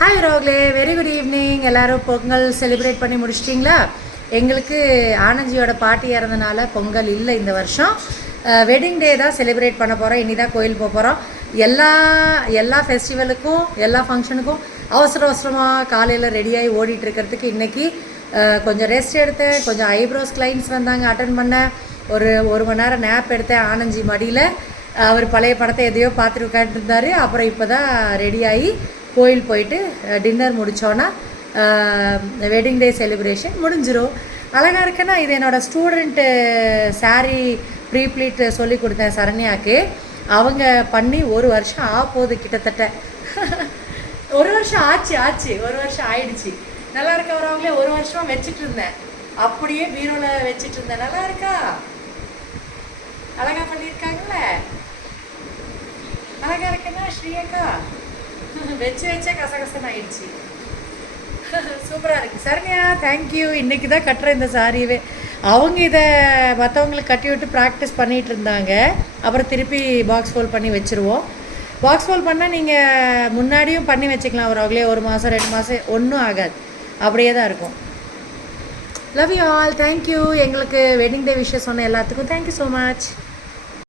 Hi ரோக்லே, very good evening. எல்லோரும் Pongal celebrate பண்ணி முடிச்சிட்டிங்களா? எங்களுக்கு ஆனந்தியோட பாட்டி இறந்தனால பொங்கல் இல்லை இந்த வருஷம். வெட்டிங் டே தான் செலிப்ரேட் பண்ண போகிறோம். இனி தான் கோயில் போக போகிறோம். எல்லா ஃபெஸ்டிவலுக்கும் எல்லா ஃபங்க்ஷனுக்கும் அவசரமாக காலையில் ரெடியாகி ஓடிட்டுருக்கிறதுக்கு இன்றைக்கி கொஞ்சம் ரெஸ்ட் எடுத்தேன். கொஞ்சம் ஐப்ரோஸ் கிளைண்ட்ஸ் வந்தாங்க, அட்டன் பண்ணேன். ஒரு மணி நேரம் நேப் எடுத்தேன் ஆனந்தி மடியில். அவர் பழைய படத்தை எதையோ பார்த்துட்டு உட்காந்துருந்தார். அப்புறம் இப்போ தான் ரெடியாகி கோயில் போயிட்டு டின்னர் முடித்தோன்னா வெட்டிங் டே செலிப்ரேஷன் முடிஞ்சிடும். அழகாக இருக்குன்னா இது என்னோடய ஸ்டூடெண்ட்டு சாரீ ப்ரீப்ளீட் சொல்லி கொடுத்தேன் சரண்யாவுக்கு. அவங்க பண்ணி ஒரு வருஷம் போகுது கிட்டத்தட்ட. ஒரு வருஷம் ஆச்சு, ஒரு வருஷம் ஆயிடுச்சு. நல்லா இருக்க வரவங்களே ஒரு வருஷமாக வச்சுட்டு இருந்தேன், அப்படியே பீரோவில் வச்சுட்டு இருந்தேன். நல்லா இருக்கா? அழகாக பண்ணியிருக்காங்களே, அழகாக இருக்குன்னா ஸ்ரீயக்கா வச்சே கசகசன்னு ஆயிடுச்சு. சூப்பராக இருக்குது சரண்யா, தேங்க்யூ. இன்றைக்கி தான் கட்டுறேன் இந்த சாரியவே. அவங்க இதை மற்றவங்களுக்கு கட்டி விட்டு ப்ராக்டிஸ் பண்ணிகிட்டு இருந்தாங்க. அப்புறம் திருப்பி பாக்ஸ் ஃபோல்ட் பண்ணி வச்சுருவோம். பாக்ஸ் ஃபோல்ட் பண்ணால் நீங்கள் முன்னாடியும் பண்ணி வச்சுக்கலாம். அவங்களே 1 மாதம் 2 மாதம் ஒன்றும் ஆகாது, அப்படியே தான் இருக்கும். Love you all, thank you. எங்களுக்கு வெட்டிங் டே விஷயம் சொன்ன எல்லாத்துக்கும் தேங்க்யூ ஸோ மச்.